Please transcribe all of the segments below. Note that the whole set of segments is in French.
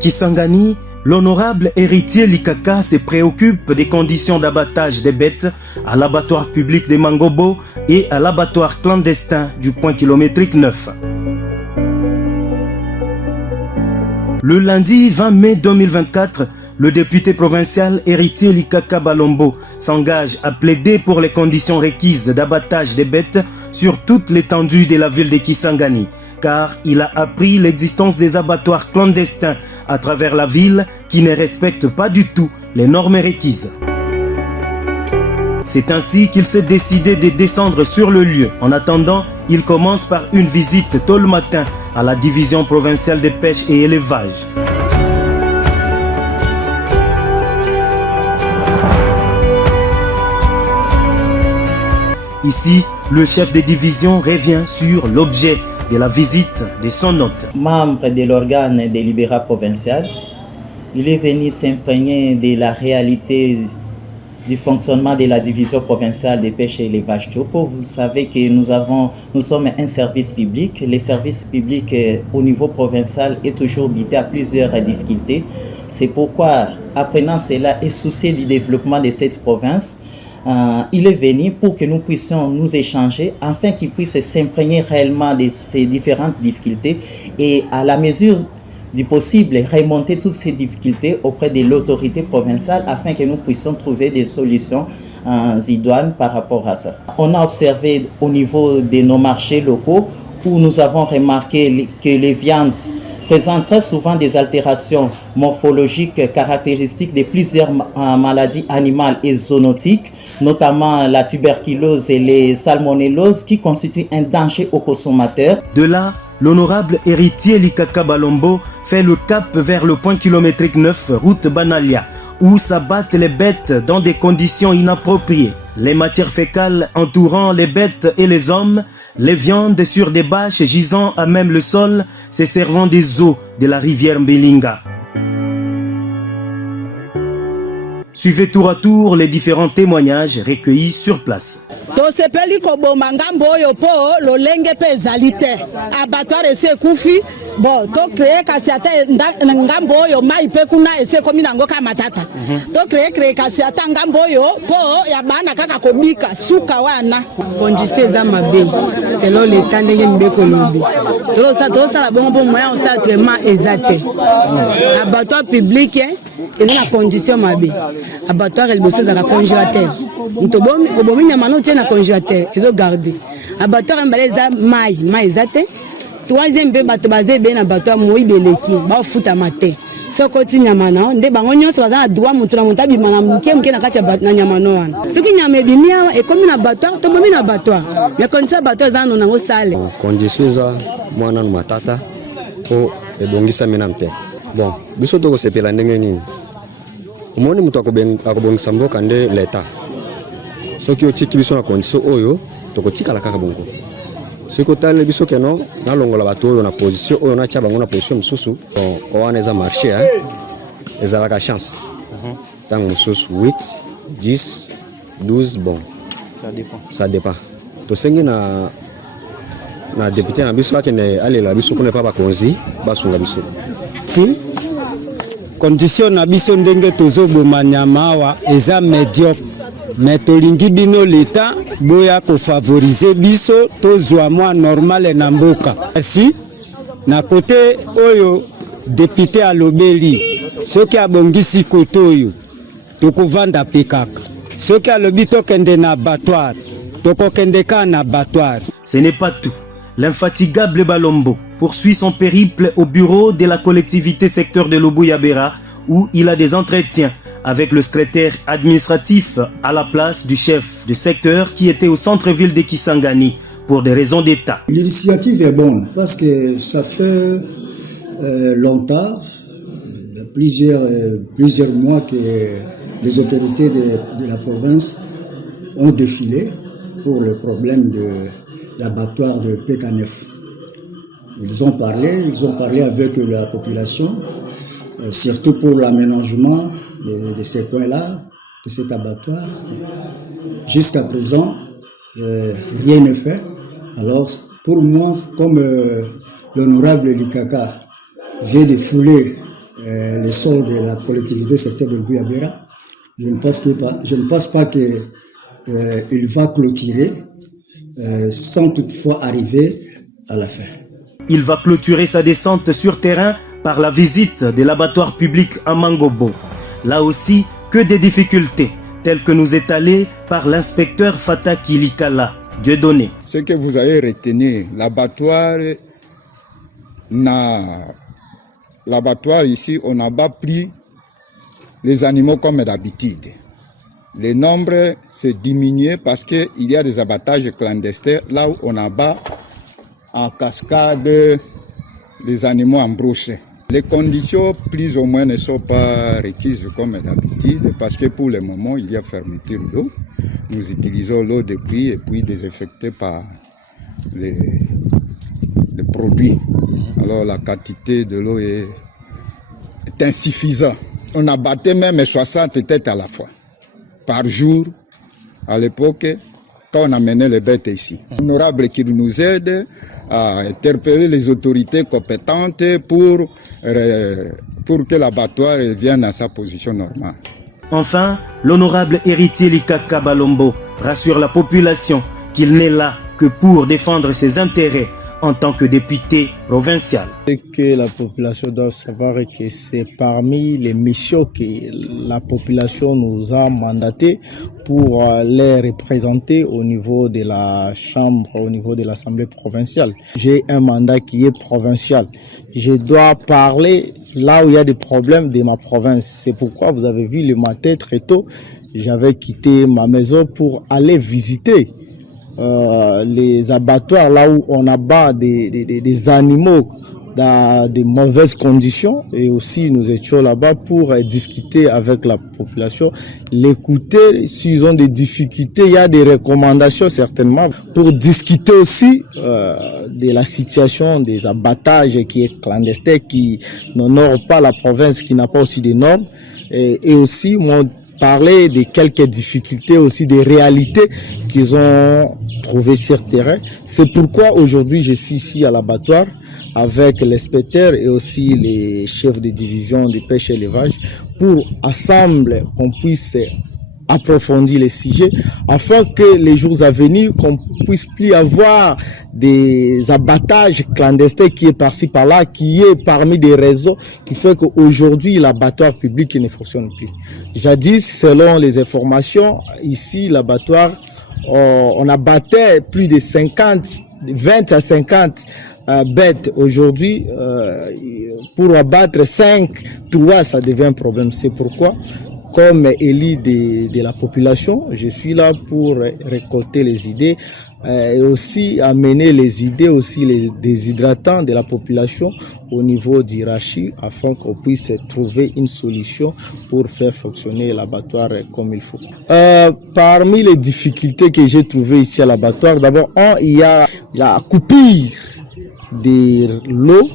Kisangani, l'honorable héritier Likaka se préoccupe des conditions d'abattage des bêtes à l'abattoir public de Mangobo et à l'abattoir clandestin du point kilométrique 9. Le lundi 20 mai 2024, le député provincial héritier Likaka Balombo s'engage à plaider pour les conditions requises d'abattage des bêtes sur toute l'étendue de la ville de Kisangani, car il a appris l'existence des abattoirs clandestins à travers la ville qui ne respectent pas du tout les normes requises. C'est ainsi qu'il s'est décidé de descendre sur le lieu. En attendant, il commence par une visite tôt le matin à la division provinciale de pêche et élevage. Ici, le chef de division revient sur l'objet de la visite de son hôte. Membre de l'organe délibérat provincial, il est venu s'imprégner de la réalité du fonctionnement de la division provinciale de pêche et élevage Djopo. Vous savez que nous sommes un service public. Le service public au niveau provincial est toujours buté à plusieurs difficultés. C'est pourquoi, apprenant cela et soucié du développement de cette province, il est venu pour que nous puissions nous échanger afin qu'il puisse s'imprégner réellement de ces différentes difficultés et à la mesure du possible remonter toutes ces difficultés auprès de l'autorité provinciale afin que nous puissions trouver des solutions idoines par rapport à ça. On a observé au niveau de nos marchés locaux où nous avons remarqué que les viandes présentent très souvent des altérations morphologiques caractéristiques de plusieurs maladies animales et zoonotiques, notamment la tuberculose et les salmonelloses qui constituent un danger aux consommateurs. De là, l'honorable héritier Likaka Balombo fait le cap vers le point kilométrique 9 route Banalia où s'abattent les bêtes dans des conditions inappropriées. Les matières fécales entourant les bêtes et les hommes, les viandes sur des bâches gisant à même le sol, se servant des eaux de la rivière Mbelinga. Suivez tour à tour les différents témoignages recueillis sur place. Tosepeli koboma ngambo oyo po lolenge pe ezali te abattoir esi ekufi bon to créer kasi ata ngambo oyo mai pe kuna esi ekomi nango ka matata to créer kasi ata ngambo oyo po ya bana kaka kobika suka wana condition eza mabe selon l'état ndenge mbeko lobi tosala bongo po moyen osala traitement eza te abattoir public eza na condition mabe abattoir liboso ezaka congélateur ntobomi obomi nyama no tie na congélateur ezo garder abattoir mbala eza mai eza te troisième be bato bazebe na abattoir moyibi eleki baofuta mate soko ti nyama na nde bango nyonso baza na droit moto na moto abima na moke na kati na nyama no wana soki nyama ebimi awa ekomi na abattoir tobomi na abattoir mais condition abattoir eza no nango sale condition eza mwana no matata po ebongisami na mte bon biso tokosepela ndenge nini omoni moto akobongisa mboka nde l'État soki otiki biso na condition oyo tokotikala kaka bongo soki otali biso keno nalongola bato oyo na position oyo natia bango na position mosusu wana eza marché ezalaka chance ntango mosusu 8 10 12 bon ça dépend tosengi na député na biso akende alela biso kuna pa bakonzi basunga biso si condition na biso ndenge tozoboma nyama awa eza médiocre mais tolingi bino l'État boya ko favoriser biso tozwa mwa normal na mboka. Merci na côté oyo député alobeli soki abongisi koto oyo tokovanda pekaka soki alobi tokende na abattoir tokokende ka na abattoir. Ce n'est pas tout. L'infatigable Balombo poursuit son périple au bureau de la collectivité secteur de Lobou-Yabera où il a des entretiens avec le secrétaire administratif à la place du chef de secteur qui était au centre-ville de Kisangani pour des raisons d'État. L'initiative est bonne parce que ça fait longtemps, plusieurs mois que les autorités de la province ont défilé pour le problème de l'abattoir de PK9. Ils ont parlé avec la population, surtout pour l'aménagement de ces points-là, de cet abattoir. Jusqu'à présent, rien n'est fait. Alors, pour moi, comme l'honorable Likaka vient de fouler les sols de la collectivité secteur de Bouyabera. Je ne pense pas qu'il va clôturer sans toutefois arriver à la fin. Il va clôturer sa descente sur terrain par la visite de l'abattoir public à Mangobo. Là aussi, que des difficultés, telles que nous étalées par l'inspecteur Fata Kilikala, Dieudonné. Ce que vous avez retenu, l'abattoir ici, on n'a pas pris les animaux comme d'habitude. Le nombre s'est diminué parce qu'il y a des abattages clandestins là où on abat en cascade des animaux en brousse. Les conditions plus ou moins ne sont pas requises comme d'habitude parce que pour le moment il y a fermeture d'eau. Nous utilisons l'eau de pluie et puis désinfectée par les produits. Alors la quantité de l'eau est insuffisante. On abattait même 60 têtes à la fois par jour à l'époque quand on amenait les bêtes ici. Honorable qui nous aide à interpeller les autorités compétentes pour que l'abattoir revienne à sa position normale. Enfin, l'honorable héritier Likaka Balombo rassure la population qu'il n'est là que pour défendre ses intérêts en tant que député provincial. Ce que la population doit savoir est que c'est parmi les missions que la population nous a mandaté pour les représenter au niveau de la Chambre, au niveau de l'Assemblée provinciale. J'ai un mandat qui est provincial. Je dois parler là où il y a des problèmes de ma province. C'est pourquoi vous avez vu le matin très tôt, j'avais quitté ma maison pour aller visiter les abattoirs là où on abat des animaux dans de mauvaises conditions, et aussi nous étions là-bas pour discuter avec la population, l'écouter s'ils ont des difficultés. Il y a des recommandations certainement pour discuter aussi de la situation des abattages qui est clandestin, qui n'honore pas la province, qui n'a pas aussi des normes, et aussi parler de quelques difficultés, aussi des réalités qu'ils ont trouvées sur terrain. C'est pourquoi aujourd'hui je suis ici à l'abattoir avec l'inspecteur et aussi les chefs de division de pêche et élevage pour ensemble qu'on puisse approfondir les sujets afin que les jours à venir qu'on puisse plus avoir des abattages clandestins qui est par-ci par-là, qui est parmi des raisons qui fait qu'aujourd'hui l'abattoir public ne fonctionne plus. Jadis, selon les informations, ici l'abattoir, on abattait plus de 20 à 50 bêtes. Aujourd'hui, pour abattre 3, ça devient un problème. C'est pourquoi, comme élu de la population, je suis là pour récolter les idées et aussi amener les idées, aussi les déshydratants de la population au niveau d'hierarchie afin qu'on puisse trouver une solution pour faire fonctionner l'abattoir comme il faut. Parmi les difficultés que j'ai trouvées ici à l'abattoir, d'abord, il y a la coupure de l'eau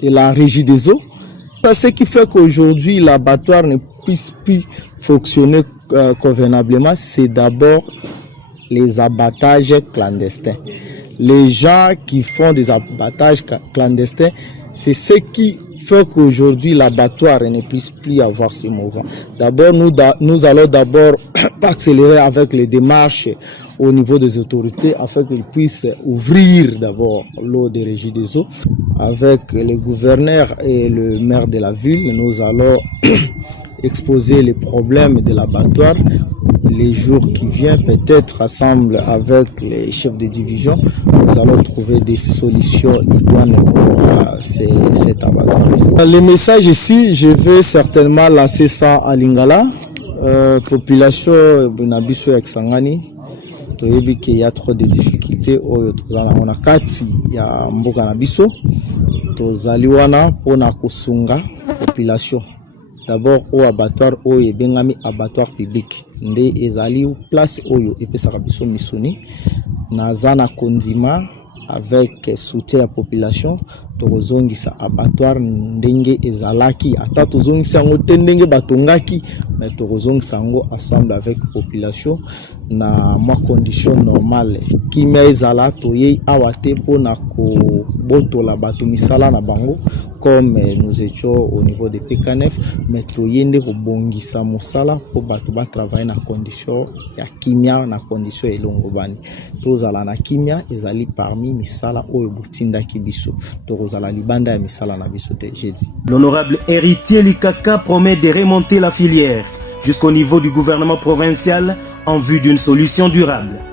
et la régie des eaux. Ce qui fait qu'aujourd'hui l'abattoir ne puisse plus fonctionner convenablement, c'est d'abord les abattages clandestins. Les gens qui font des abattages clandestins, c'est ce qui fait qu'aujourd'hui l'abattoir ne puisse plus avoir ces mouvements. D'abord, nous allons d'abord accélérer avec les démarches au niveau des autorités afin qu'ils puissent ouvrir d'abord l'eau des régies des eaux. Avec le gouverneur et le maire de la ville, nous allons exposer les problèmes de l'abattoir. Les jours qui viennent, peut-être ensemble avec les chefs de division, nous allons trouver des solutions idoines pour cet abattoir ici. Le message ici, je vais certainement lancer ça à Lingala. Population Bunabiso et Sangani. Il y a trop de difficultés on a kati ya mboka na biso tozali wana pona kusunga population. D'abord au abattoir oyo bengami abattoir public nde ezali place oyo epesaka biso misuni naza na kondima avec soutien à population tozongisa abattoir ndenge ezalaki ata tozongisa ngo te ndenge batongaki mais tozongisa ngo ensemble avec population na ma condition normale kimia ezala toyei awa te pona ko botola bato misala na bango comme nous étions au niveau de PK9, mais toyende ko bongisa musala po bato ba travailler na condition ya kimia na condition elongobani. Tozala na kimia ezali parmi misala oyo botinda kibiso. Tozala libanda ya misala na biso te jeudi. L'honorable héritier Likaka promet de remonter la filière jusqu'au niveau du gouvernement provincial en vue d'une solution durable.